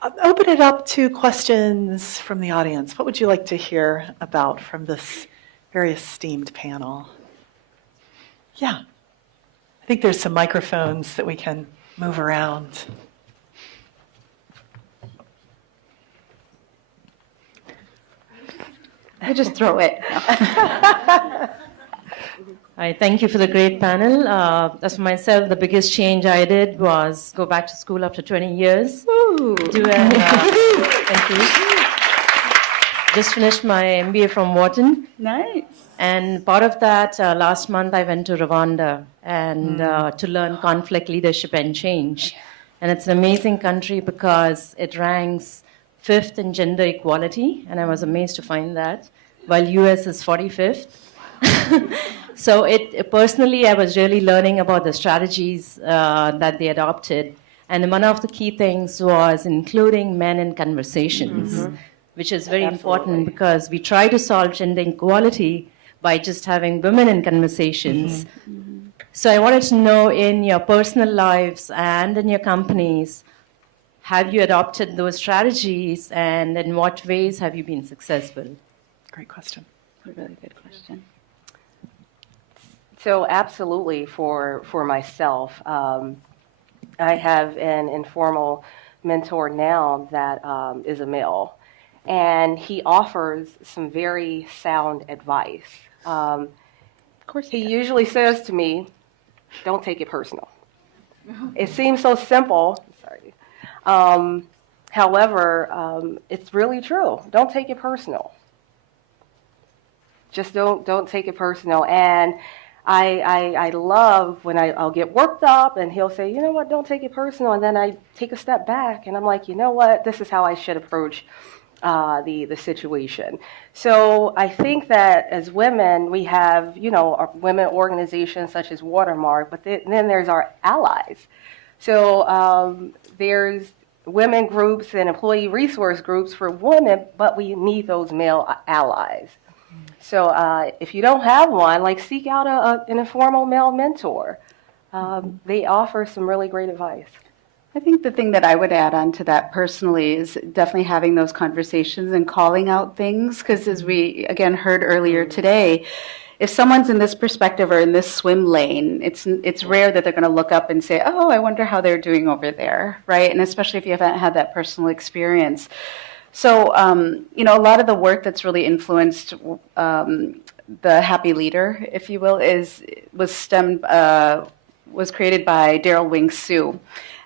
I'll open it up to questions from the audience. What would you like to hear about from this very esteemed panel? Yeah. I think there's some microphones that we can move around. I just throw it. Hi, thank you for the great panel. As for myself, the biggest change I did was go back to school after 20 years. Thank you. Just finished my MBA from Wharton. Nice. And part of that, last month I went to Rwanda and to learn conflict leadership and change. And it's an amazing country because it ranks 5th in gender equality, and I was amazed to find that, while US is 45th. So personally, I was really learning about the strategies that they adopted. And one of the key things was including men in conversations, which is very important because we try to solve gender inequality by just having women in conversations. So I wanted to know, in your personal lives and in your companies, have you adopted those strategies, and in what ways have you been successful? Great question. A really good question. So absolutely, for myself, I have an informal mentor now that is a male, and he offers some very sound advice. Of course He usually says to me, "Don't take it personal." It seems so simple. Sorry. However, it's really true. Don't take it personal. Just don't take it personal. And I love when I'll get worked up and he'll say, "You know what, don't take it personal." And then I take a step back and I'm like, you know what, this is how I should approach the situation. So I think that as women, we have, our women organizations such as Watermark, but then there's our allies. So there's women groups and employee resource groups for women, but we need those male allies. So if you don't have one, seek out an informal male mentor. They offer some really great advice. I think the thing that I would add on to that personally is definitely having those conversations and calling out things, because as we, again, heard earlier today, if someone's in this perspective or in this swim lane, it's rare that they're going to look up and say, "Oh, I wonder how they're doing over there," right? And especially if you haven't had that personal experience. So, a lot of the work that's really influenced the Happy Leader, if you will, was created by Daryl Wing Su.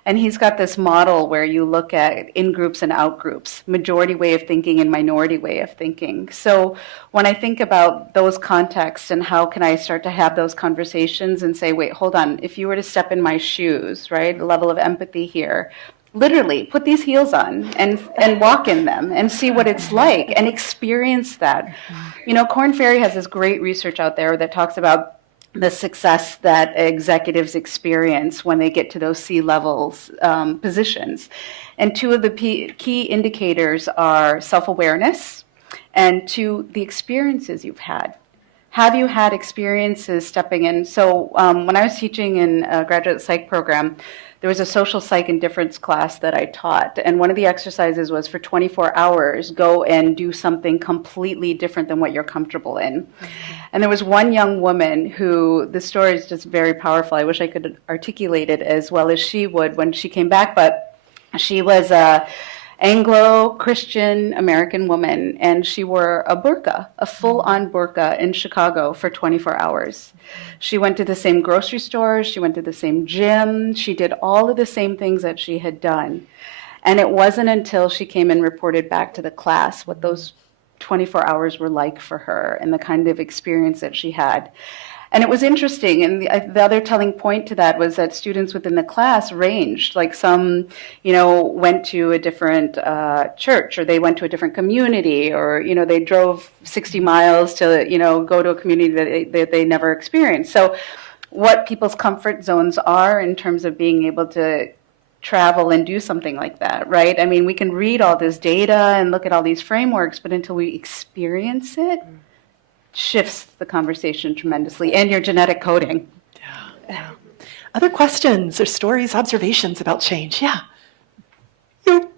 And he's got this model where you look at in-groups and out-groups, majority way of thinking and minority way of thinking. So when I think about those contexts and how can I start to have those conversations and say, wait, hold on, if you were to step in my shoes, right, a level of empathy here, literally put these heels on and walk in them and see what it's like and experience that. Korn Ferry has this great research out there that talks about the success that executives experience when they get to those C-levels positions. And two of the key indicators are self-awareness and two, the experiences you've had. Have you had experiences stepping in? So when I was teaching in a graduate psych program, there was a social psych and difference class that I taught. And one of the exercises was for 24 hours, go and do something completely different than what you're comfortable in. And there was one young woman who, the story is just very powerful. I wish I could articulate it as well as she would when she came back, but she was a Anglo-Christian American woman, and she wore a burqa, a full-on burqa in Chicago for 24 hours. She went to the same grocery stores, she went to the same gym, she did all of the same things that she had done. And it wasn't until she came and reported back to the class what those 24 hours were like for her and the kind of experience that she had. And it was interesting, and the other telling point to that was that students within the class ranged. Like some, went to a different church, or they went to a different community, or, they drove 60 miles to, go to a community that they never experienced. So what people's comfort zones are in terms of being able to travel and do something like that, right? I mean, we can read all this data and look at all these frameworks, but until we experience it, shifts the conversation tremendously, and your genetic coding. Yeah. Other questions or stories, observations about change? Yeah. You.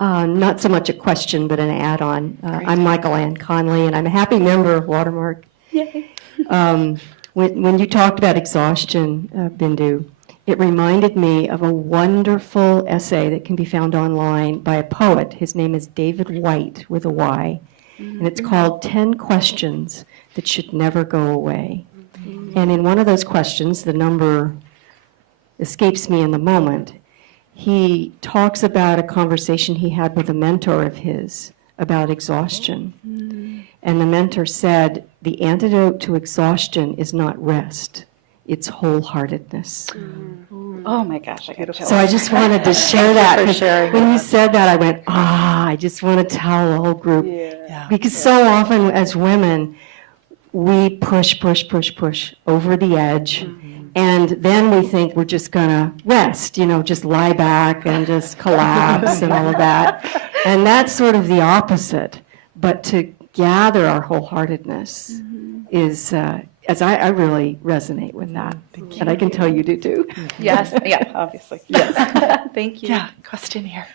Not so much a question, but an add-on. I'm Michael Ann Conley, and I'm a happy member of Watermark. Yay. When you talked about exhaustion, Bindu, it reminded me of a wonderful essay that can be found online by a poet. His name is David White, with a Y, and it's called 10 Questions That Should Never Go Away. And in one of those questions, the number escapes me in the moment, he talks about a conversation he had with a mentor of his about exhaustion. And the mentor said, the antidote to exhaustion is not rest, it's wholeheartedness. Oh my gosh, I got chills. So I just wanted to share that. 'Cause when you said that, I went, I just want to tell the whole group. Because so often as women, we push over the edge. And then we think we're just going to rest, just lie back and just collapse and all of that. And that's sort of the opposite. But to gather our wholeheartedness is, as I really resonate with that. And I can tell you do too. Yes, yeah, obviously. Yes. Thank you. Yeah, question here.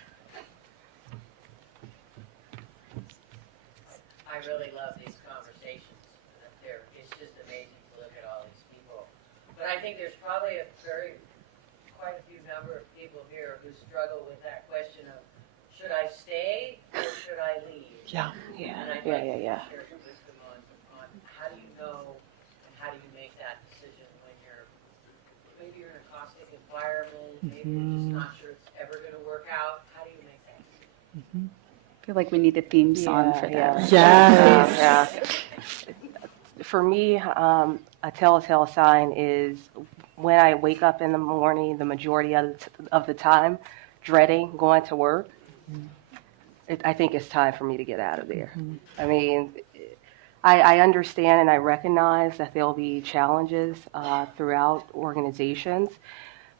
I really love these conversations. It's just amazing to look at all these people. But I think there's probably quite a few number of people here who struggle with that question of, should I stay or should I leave? Yeah. And I'd like to share some wisdom on how do you know and how do you make that decision when maybe you're in a caustic environment, maybe you're just not sure it's ever going to work out. How do you make that decision? I feel like we need a theme song for that. Yes. For me, a telltale sign is when I wake up in the morning, the majority of the time, dreading going to work. I think it's time for me to get out of there. I mean, I understand and I recognize that there'll be challenges throughout organizations,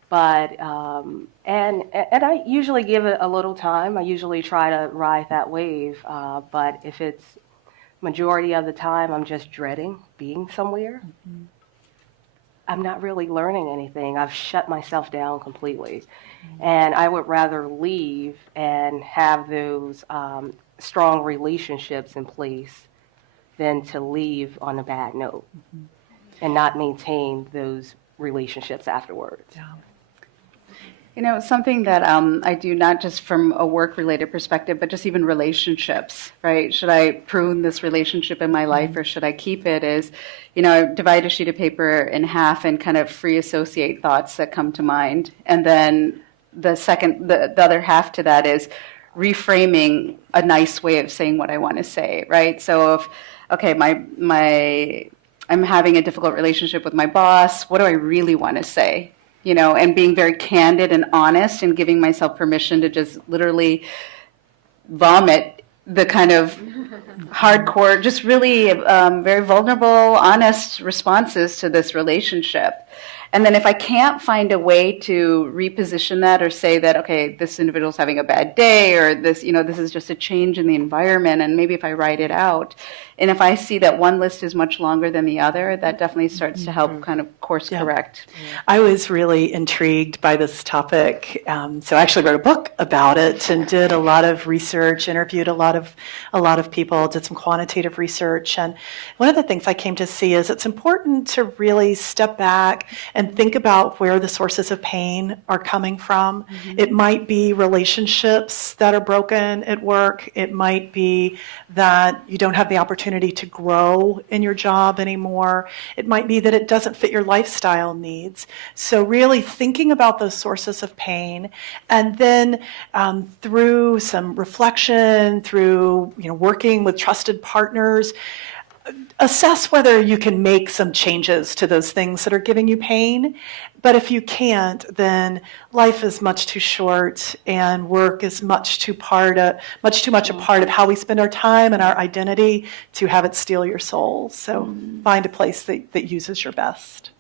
but and I usually give it a little time. I usually try to ride that wave, but if it's majority of the time I'm just dreading being somewhere, I'm not really learning anything. I've shut myself down completely. And I would rather leave and have those strong relationships in place than to leave on a bad note and not maintain those relationships afterwards. Something that I do, not just from a work-related perspective, but just even relationships, right? Should I prune this relationship in my life or should I keep it? I divide a sheet of paper in half and kind of free associate thoughts that come to mind. And then the other half to that is reframing a nice way of saying what I want to say, right? So if, I'm having a difficult relationship with my boss, what do I really want to say? And being very candid and honest and giving myself permission to just literally vomit the kind of hardcore, just really very vulnerable, honest responses to this relationship. And then if I can't find a way to reposition that or say that, okay, this individual's having a bad day or this, this is just a change in the environment, and maybe if I write it out, and if I see that one list is much longer than the other, that definitely starts to help kind of course correct. I was really intrigued by this topic, so I actually wrote a book about it and did a lot of research, interviewed a lot of people, did some quantitative research, and one of the things I came to see is it's important to really step back and think about where the sources of pain are coming from. It might be relationships that are broken at work. It might be that you don't have the opportunity to grow in your job anymore. It might be that it doesn't fit your lifestyle needs. So really thinking about those sources of pain, and then through some reflection, through working with trusted partners, assess whether you can make some changes to those things that are giving you pain. But if you can't, then life is much too short and work is much too much a part of how we spend our time and our identity to have it steal your soul. So find a place that uses your best.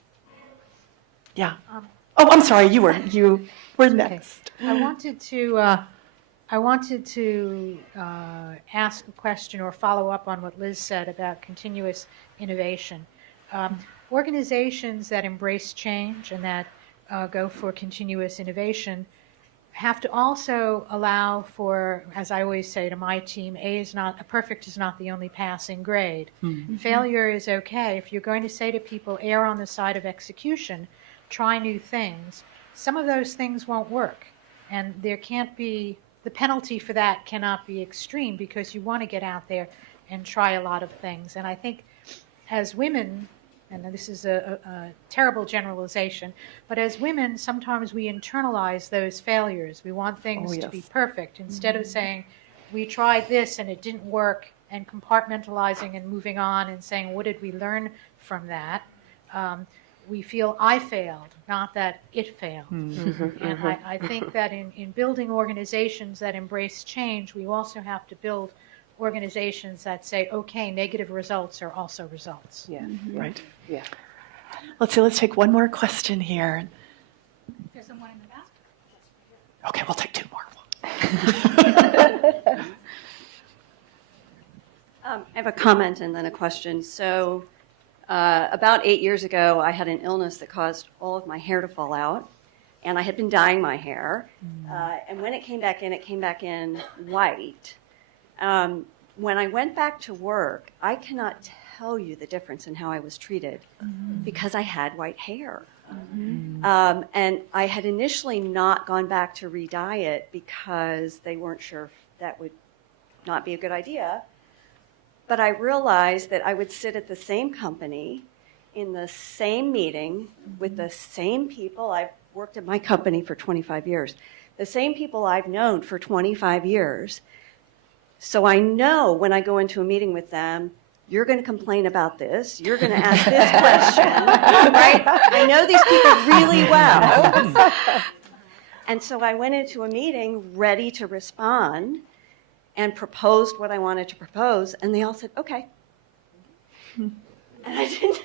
Yeah. I'm sorry, you were next. I wanted to ask a question or follow up on what Liz said about continuous innovation. Organizations that embrace change and that go for continuous innovation have to also allow for, as I always say to my team, a perfect is not the only passing grade. Failure is okay. If you're going to say to people, err on the side of execution, try new things, some of those things won't work. And there can't be, the penalty for that cannot be extreme, because you want to get out there and try a lot of things. And I think as women, and this is a terrible generalization, but as women, sometimes we internalize those failures. We want things to be perfect instead of saying, we tried this and it didn't work, and compartmentalizing and moving on and saying, what did we learn from that? We feel I failed, not that it failed. And I think that in building organizations that embrace change, we also have to build organizations that say, okay, negative results are also results. Yeah. Right. Yeah. Let's see, let's take one more question here. There's someone in the back. Okay, we'll take two more. I have a comment and then a question. So about 8 years ago, I had an illness that caused all of my hair to fall out, and I had been dyeing my hair. And when it came back in white. When I went back to work, I cannot tell you the difference in how I was treated because I had white hair. And I had initially not gone back to re-dye it because they weren't sure if that would not be a good idea. But I realized that I would sit at the same company in the same meeting with the same people. I've worked at my company for 25 years. The same people I've known for 25 years. So I know when I go into a meeting with them, you're going to complain about this, you're going to ask this question, right? I know these people really well. And so I went into a meeting ready to respond and proposed what I wanted to propose, and they all said, okay. And I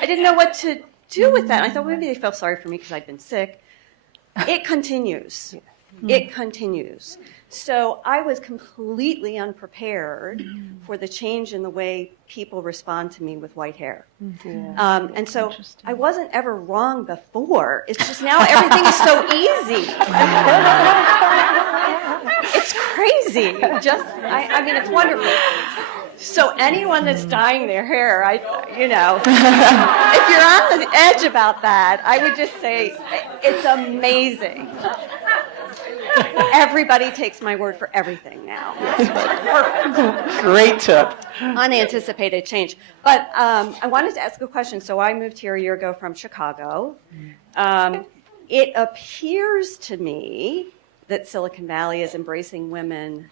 didn't know what to do with that. I thought maybe they felt sorry for me because I'd been sick. It continues. It continues. So I was completely unprepared for the change in the way people respond to me with white hair. And so I wasn't ever wrong before. It's just now everything is so easy. It's crazy. I mean, it's wonderful. So anyone that's dyeing their hair, if you're on the edge about that, I would just say it's amazing. Everybody takes my word for everything now. Perfect. Great tip. Unanticipated change. But I wanted to ask a question. So I moved here a year ago from Chicago. It appears to me that Silicon Valley is embracing women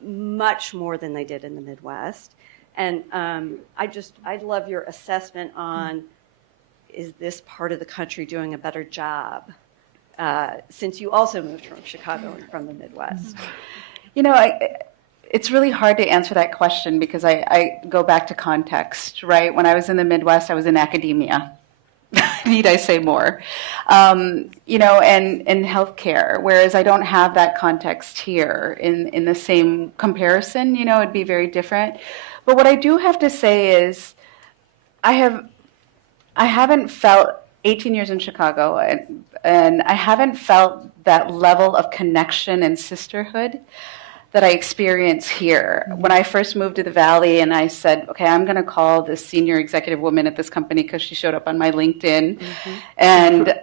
much more than they did in the Midwest. And I'd love your assessment on, is this part of the country doing a better job? Since you also moved from Chicago and from the Midwest. It's really hard to answer that question because I go back to context, right? When I was in the Midwest, I was in academia. Need I say more? And healthcare, whereas I don't have that context here in the same comparison, it'd be very different. But what I do have to say is I haven't felt 18 years in Chicago, and I haven't felt that level of connection and sisterhood that I experience here. When I first moved to the Valley and I said, okay, I'm going to call this senior executive woman at this company because she showed up on my LinkedIn. And,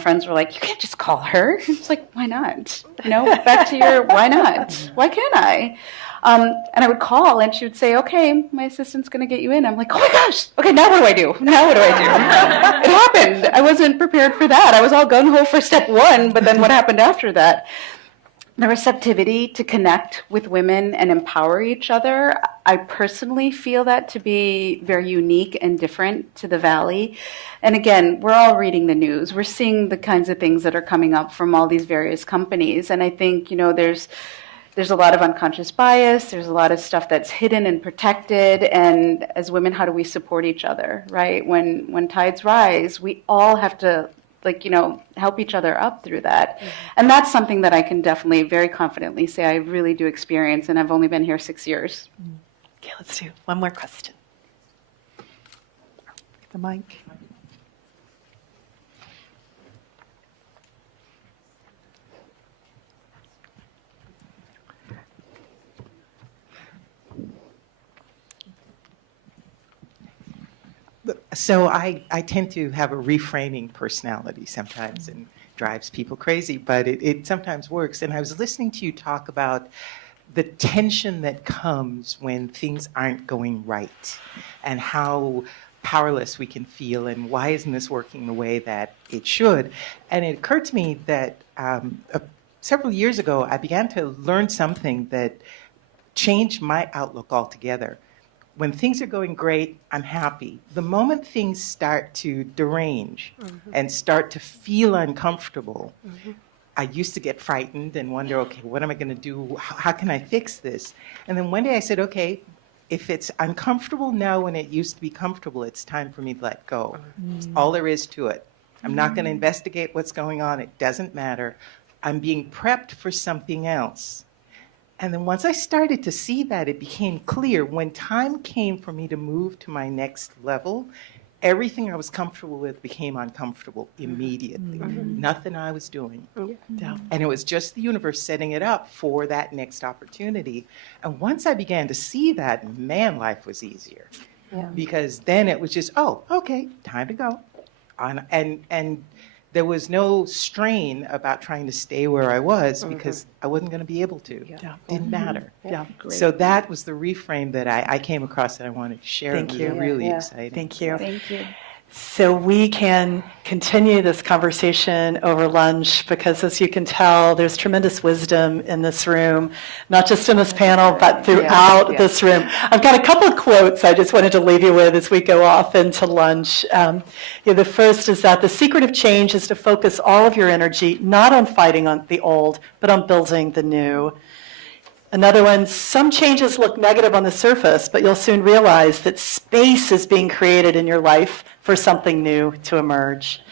friends were like, you can't just call her. It's like, why not? Back to your, why not? Why can't I? And I would call and she would say, okay, my assistant's going to get you in. I'm like, oh my gosh, okay, now what do I do? It happened. I wasn't prepared for that. I was all gung-ho for step one, but then what happened after that? The receptivity to connect with women and empower each other, I personally feel that to be very unique and different to the Valley. And again, we're all reading the news. We're seeing the kinds of things that are coming up from all these various companies. And I think, there's a lot of unconscious bias. There's a lot of stuff that's hidden and protected. And as women, how do we support each other, right? When tides rise, we all have to help each other up through that. And that's something that I can definitely very confidently say I really do experience, and I've only been here 6 years. Okay, let's do one more question. The mic. So I tend to have a reframing personality sometimes and drives people crazy, but it sometimes works. And I was listening to you talk about the tension that comes when things aren't going right and how powerless we can feel and why isn't this working the way that it should. And it occurred to me that several years ago, I began to learn something that changed my outlook altogether. When things are going great, I'm happy. The moment things start to derange and start to feel uncomfortable, I used to get frightened and wonder, okay, what am I going to do? How can I fix this? And then one day I said, okay, if it's uncomfortable now when it used to be comfortable, it's time for me to let go. It's all there is to it. I'm not going to investigate what's going on. It doesn't matter. I'm being prepped for something else. And then once I started to see that, it became clear. When time came for me to move to my next level, everything I was comfortable with became uncomfortable immediately. Nothing I was doing. And it was just the universe setting it up for that next opportunity. And once I began to see that, man, life was easier. Because then it was just, oh, okay, time to go. And there was no strain about trying to stay where I was because I wasn't going to be able to. Didn't matter. So that was the reframe that I came across that I wanted to share. Thank you. Really exciting. Thank you. Thank you. So we can continue this conversation over lunch because, as you can tell, there's tremendous wisdom in this room, not just in this panel, but throughout this room. I've got a couple of quotes I just wanted to leave you with as we go off into lunch. The first is that the secret of change is to focus all of your energy not on fighting on the old, but on building the new. Another one, some changes look negative on the surface, but you'll soon realize that space is being created in your life for something new to emerge.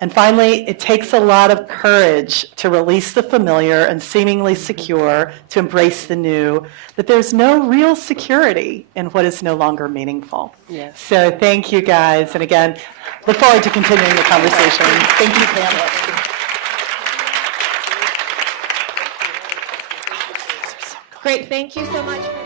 And finally, it takes a lot of courage to release the familiar and seemingly secure, to embrace the new, that there's no real security in what is no longer meaningful. So thank you, guys. And again, look forward to continuing the conversation. Thank you, panelists. Great, thank you so much.